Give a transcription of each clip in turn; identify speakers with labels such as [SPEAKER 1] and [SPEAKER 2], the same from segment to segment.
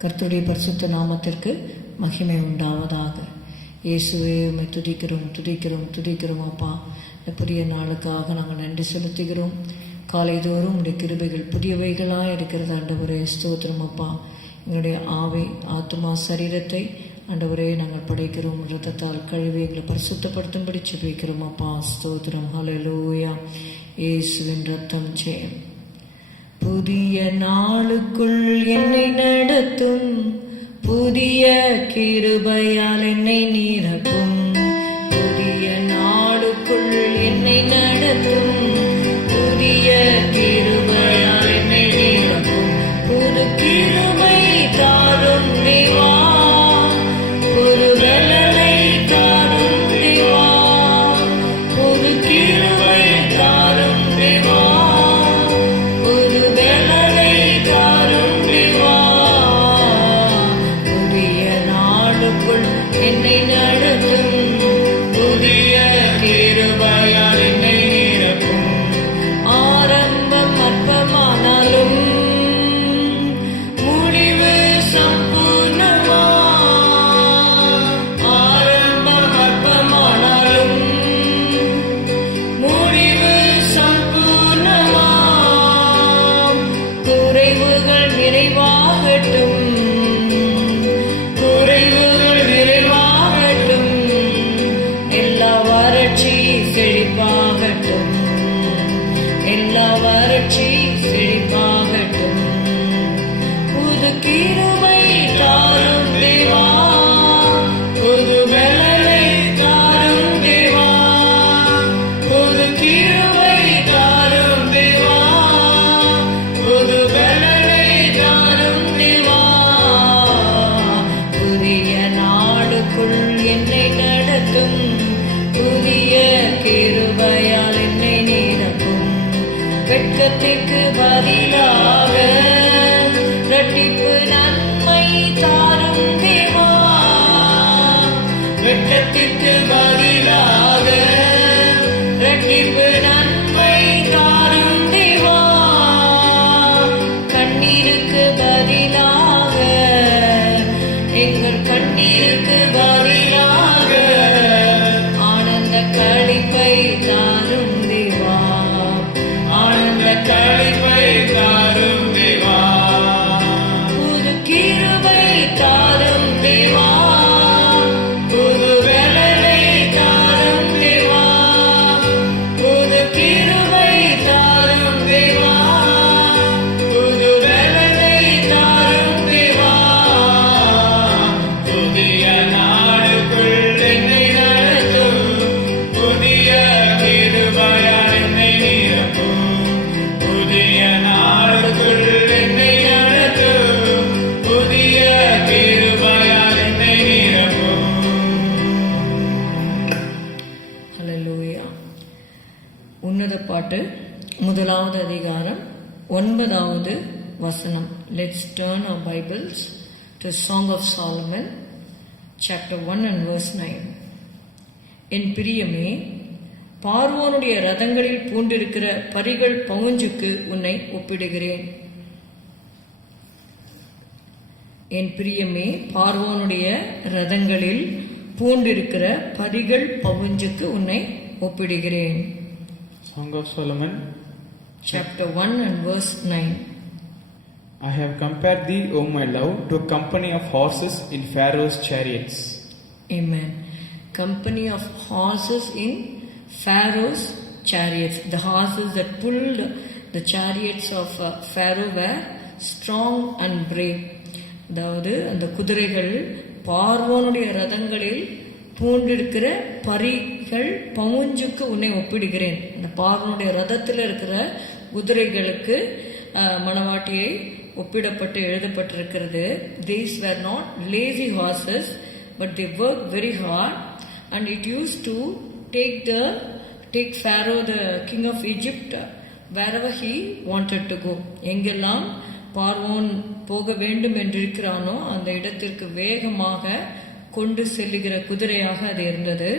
[SPEAKER 1] கர்த்தருடைய பரிசுத்த நாமத்திற்கு மகிமை உண்டாவதாக. இயேசுவே உண்மை துதிக்கிறோம் துதிக்கிறோம் துதிக்கிறோம் அப்பா. இந்த புதிய நாளுக்காக நாங்கள் நன்றி செலுத்துகிறோம். காலைதோறும் உடைய கிருபைகள் புதியவைகளாக இருக்கிறது ஆண்டவரே. ஸ்தோத்திரம் அப்பா. எங்களுடைய ஆவை ஆத்மா சரீரத்தை ஆண்டவரே நாங்கள் படைக்கிறோம். ரத்தத்தால் கழுவி எங்களை பரிசுத்தப்படுத்தும்படி செபிக்கிறோம் அப்பா. ஸ்தோத்திரம். ஹalleluya. இயேசுவின் ரத்தம் ஜெயம். புதிய நாளுக்குள் என்னை நடத்தும். புதிய கிருபையால் என்னை நிரப்பும் என்னை நடத்தும் வெட்கத்திற்கு பதிலாக முதலாவது அதிகாரம் ஒன்பதாவது வசனம். Let's turn our Bibles to song of Solomon chapter one and verse nine என் பிரியமே பார்வோனுடைய ரதங்களில் பூண்டிருக்கிற பரிகள் பவுஞ்சுக்கு உன்னை ஒப்பிடுகிறேன். என் பிரியமே பார்வோனுடைய ரதங்களில் பூண்டிருக்கிற பரிகள் பவுஞ்சுக்கு உன்னை ஒப்பிடுகிறேன்.
[SPEAKER 2] Song of Solomon
[SPEAKER 1] Chapter one and verse nine
[SPEAKER 2] I have compared thee, O my love, to a company of horses in Pharaoh's chariots.
[SPEAKER 1] Amen. Company of horses in Pharaoh's chariots. The horses that pulled the chariots of uh, Pharaoh were strong and brave. அதாவது அந்த குதிரைகள் பார்வோனுடைய ரதங்களில் பூண்டிருக்கிற பரிகள் பவுஞ்சுக்கு உன்னை ஒப்பிடுகிறேன் இந்த பார்வனுடைய ரதத்தில் இருக்கிற குதிரைகளுக்கு மணவாட்டியை ஒப்பிடப்பட்டு எழுதப்பட்டிருக்கிறது. These were not lazy horses but the work very hard and it use to take the take Pharaoh the king of Egypt wherever he wanted to go எங்கெல்லாம் பார்வோன் போக வேண்டும் என்றிருக்கிறானோ அந்த இடத்திற்கு வேகமாக கொண்டு செல்லுகிற குதிரையாக அது இருந்தது.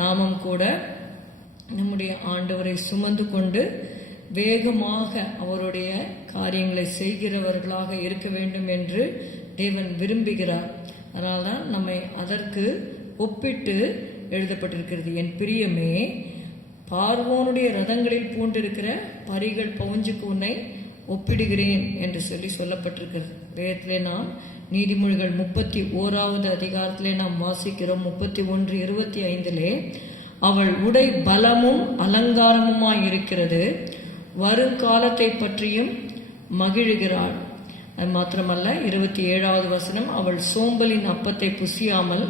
[SPEAKER 1] நாமும் கூட நம்முடைய ஆண்டவரை சுமந்து கொண்டு வேகமாக அவருடைய காரியங்களை செய்கிறவர்களாக இருக்க வேண்டும் என்று தேவன் விரும்புகிறார். அதனால் தான் நம்மை அதற்கு ஒப்பிட்டு எழுதப்பட்டிருக்கிறது. என் பிரியமே பார்வோனுடைய ரதங்களில் பூண்டிருக்கிற பரிகள் பவுஞ்சுக்கு உன்னை ஒப்பிடுகிறேன் என்று சொல்லி சொல்லப்பட்டிருக்கிறது. வேதத்திலே நாம் நீதிமொழிகள் முப்பத்தி ஓராவது அதிகாரத்திலே நாம் வாசிக்கிறோம். முப்பத்தி ஒன்று இருபத்தி ஐந்திலே அவள் உடை பலமும் அலங்காரமுமாய் இருக்கிறது. வருங்காலத்தை பற்றியும் மகிழுகிறாள் அது மாத்திரமல்ல இருபத்தி ஏழாவது வசனம் அவள் சோம்பலின் அப்பத்தை புசியாமல்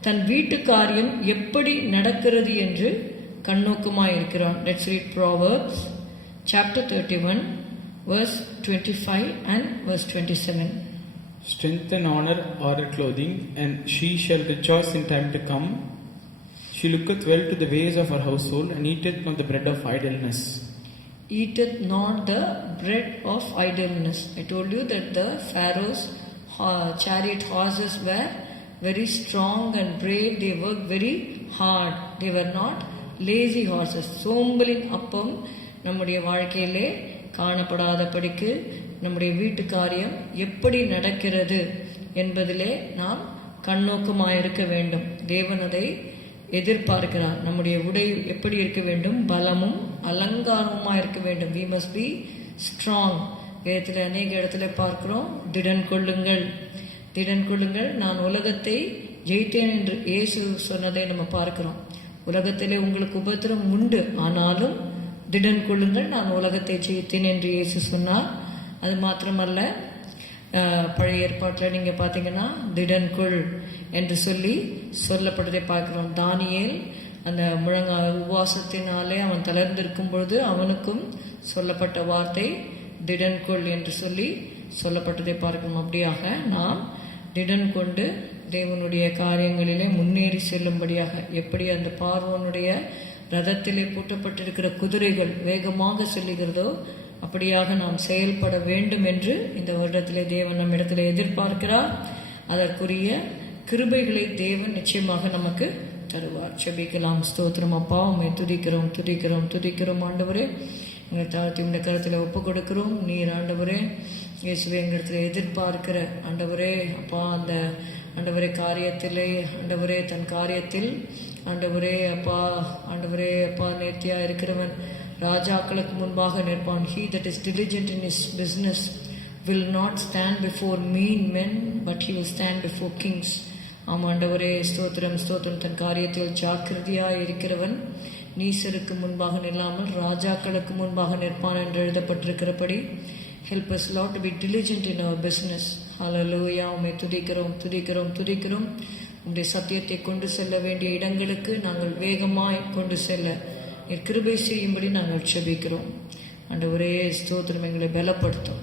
[SPEAKER 1] தன் வீட்டு காரியம் எப்படி நடக்கிறது என்று கண்ணோக்கமாய் இருக்கிறான் let's read Proverbs chapter thirty one verse 25 and verse 27
[SPEAKER 2] Strength and honor are her clothing, and she shall rejoice in time to come. She looketh well to the ways of her household, and eateth not the bread of idleness.
[SPEAKER 1] Eateth not the bread of idleness. I told you that the Pharaoh's uh, chariot horses were very strong and brave. They worked very hard. They were not lazy horses. சோம்பலின் அப்பம் நம்முடைய வாழ்க்கையிலே காணப்படாதபடிக்கு நம்முடைய வீட்டு காரியம் எப்படி நடக்கிறது என்பதிலே நாம் கண்ணோக்கமாயிருக்க வேண்டும் தேவன் அதை எதிர்பார்க்கிறார். நம்முடைய உடை எப்படி இருக்க வேண்டும்? பலமும் அலங்காரமுமாக இருக்க வேண்டும். வி மஸ்ட் பி ஸ்ட்ராங் வேதத்தில் அநேக இடத்துல பார்க்கிறோம். திடன் கொள்ளுங்கள். திடன் கொள்ளுங்கள். நான் உலகத்தை ஜெயித்தேன் என்று இயேசு சொன்னதை நம்ம பார்க்கிறோம். உலகத்திலே உங்களுக்கு உபத்திரம் உண்டு. ஆனாலும் திடன் கொள்ளுங்கள். நான் உலகத்தை ஜெயித்தேன் என்று இயேசு சொன்னார். அது மாத்திரமல்ல பழைய ஏற்பாட்டில் நீங்கள் பார்த்தீங்கன்னா திடன்குள் என்று சொல்லி சொல்லப்படுவதை பார்க்கிறோம். தானியேல் அந்த முழங்கா உபவாசத்தினாலே அவன் தளர்ந்திருக்கும் பொழுது அவனுக்கும் சொல்லப்பட்ட வார்த்தை திடன்கொள் என்று சொல்லி சொல்லப்பட்டதை பார்க்கணும் அப்படியாக நாம் திடன் கொண்டு தேவனுடைய காரியங்களிலே முன்னேறி செல்லும்படியாக எப்படி அந்த பார்வோனுடைய ரதத்திலே பூட்டப்பட்டிருக்கிற குதிரைகள் வேகமாக செல்லுகிறதோ அப்படியாக நாம் செயல்பட வேண்டும் என்று இந்த வருடத்திலே தேவன் நம்மிடத்தில் எதிர்பார்க்கிறார். அதற்குரிய கிருபைகளை தேவன் நிச்சயமாக நமக்கு தருவார். செபிக்கலாம் ஸ்தோத்திரம். அப்பா உண்மை துதிக்கிறோம் துதிக்கிறோம் துதிக்கிறோம். ஆண்டவரே எங்களை தாழ்த்தி கருத்தில் ஒப்பு கொடுக்கிறோம் நீர் ஆண்டவரே இயேசுவை எங்களிடத்தில் எதிர்பார்க்கிற ஆண்டவரே அப்பா அந்த ஆண்டவரே காரியத்திலே ஆண்டவரே தன் காரியத்தில் ஆண்டவரே அப்பா ஆண்டவரே அப்பா நேர்த்தியாக இருக்கிறவன் ராஜாக்களுக்கு முன்பாக நிற்பான். He that is diligent in his business will not stand before mean men but he will stand before kings ஆமாண்டவரே ஸ்தோத்திரம் ஸ்தோத்திரம். தன் காரியத்தில் ஜாக்கிரதையாக இருக்கிறவன் நீசருக்கு முன்பாக நில்லாமல் ராஜாக்களுக்கு முன்பாக நிற்பான் என்று எழுதப்பட்டிருக்கிறபடி help us Lord to be diligent in our business ஹalleluya உண்மை துதிக்கிறோம் துதிக்கிறோம் துதிக்கிறோம். உங்களுடைய சத்தியத்தை கொண்டு செல்ல வேண்டிய இடங்களுக்கு நாங்கள் வேகமாய் கொண்டு செல்ல. கிருபை செய்யும்படி நாங்கள் செபிக்கிறோம். ஒரே ஸ்தோத்திரம். எங்களை பலப்படுத்தும்.